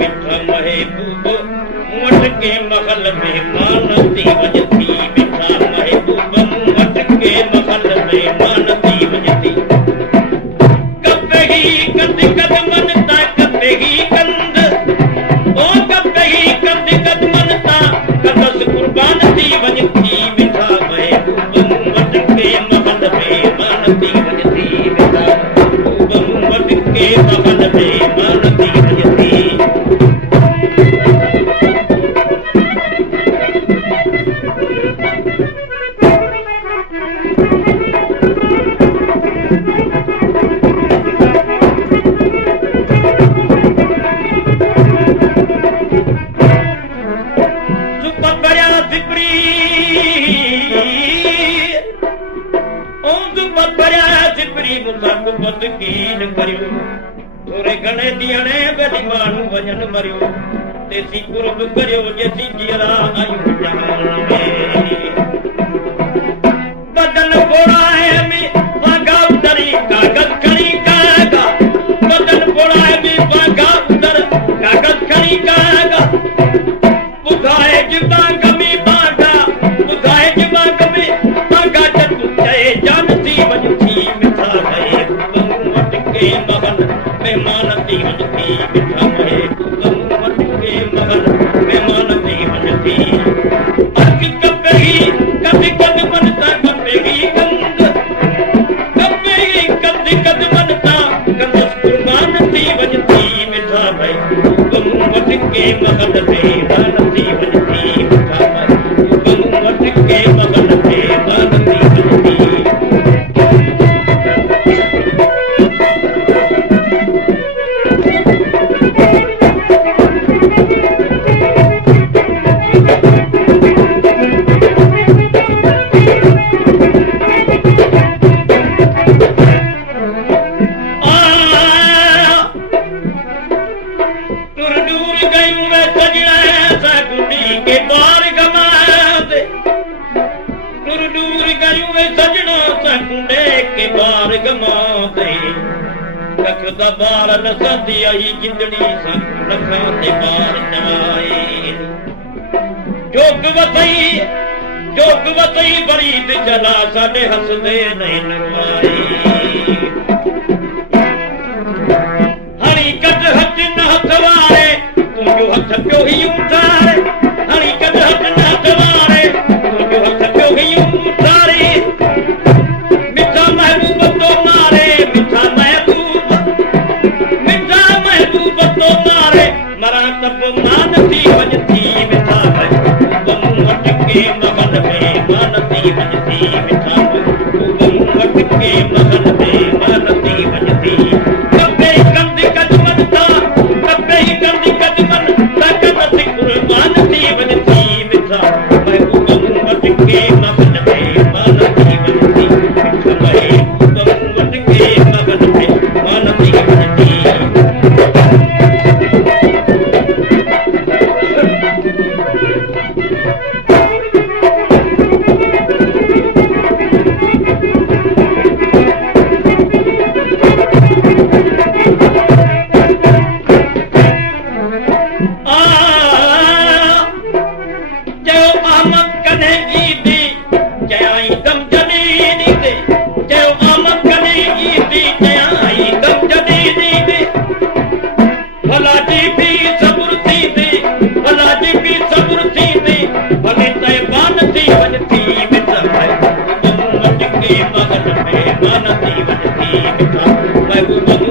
मिठा महबूब वट के महल में मानती वजती मिठा महबूब वट के महल में मानती वजती कपही कंद कद मनता कपही कंद ओ कपही कंद कद मनता कदस कुर्बान थी वजती मिठा महबूब वट के महल में मानती वजती मिठा महबूब वट के महल में मानती वजती तोरे घणे ॾींहणे गॾी माण्हू वञनि मरियो तेसी कुर्ब करियो जेसी जीअरा आयूं जहान में बदन घोड़ाए में वाघा उतरी कागज़ खणी कागा बदन घोड़ाए में वाघा उतर कागज़ खणी कागा ॿुधाए जिबाग में बागा ॿुधाए जिबाग में बागा जतू चए जान थी वञ थी मिठा भई वट के महल मेहमान थी वञती मिठा महबूब वट के महल मेहमान थी वञती अख कपही कद कद मनता कपही कंद कपही कद कद मनता कंदस कुर्बान थी वञती मिठा महबूब वट के महल मेहमान थी वञती मिठा महबूब वट के महल मेहमान थी वञती बार न सदी आई जिंदड़ी संग लखा ते बार नवाए जोग वतई बरीद चला साडे हसदे नहीं नवाए हणी कद हथ न हथ वारे तुंहिंजो हथ पियो ही उठारे हणी कद हथ न हथ वारे तुंहिंजो हथ पियो ही उठारे मिठा महबूब तो मारे मिठा तो मारे मरा तब मान थी वजती मिठा महबूब वट के महल में मानती वजती मिठा महबूब वट के महल में मानती वजती कबे कंद कद मनता कबे कंद कद मनता कदस कुर्बान थी वजती मिठा महबूब वट के महल में मानती वजती मिठा महबूब वट के महल में मानती वजती महबूब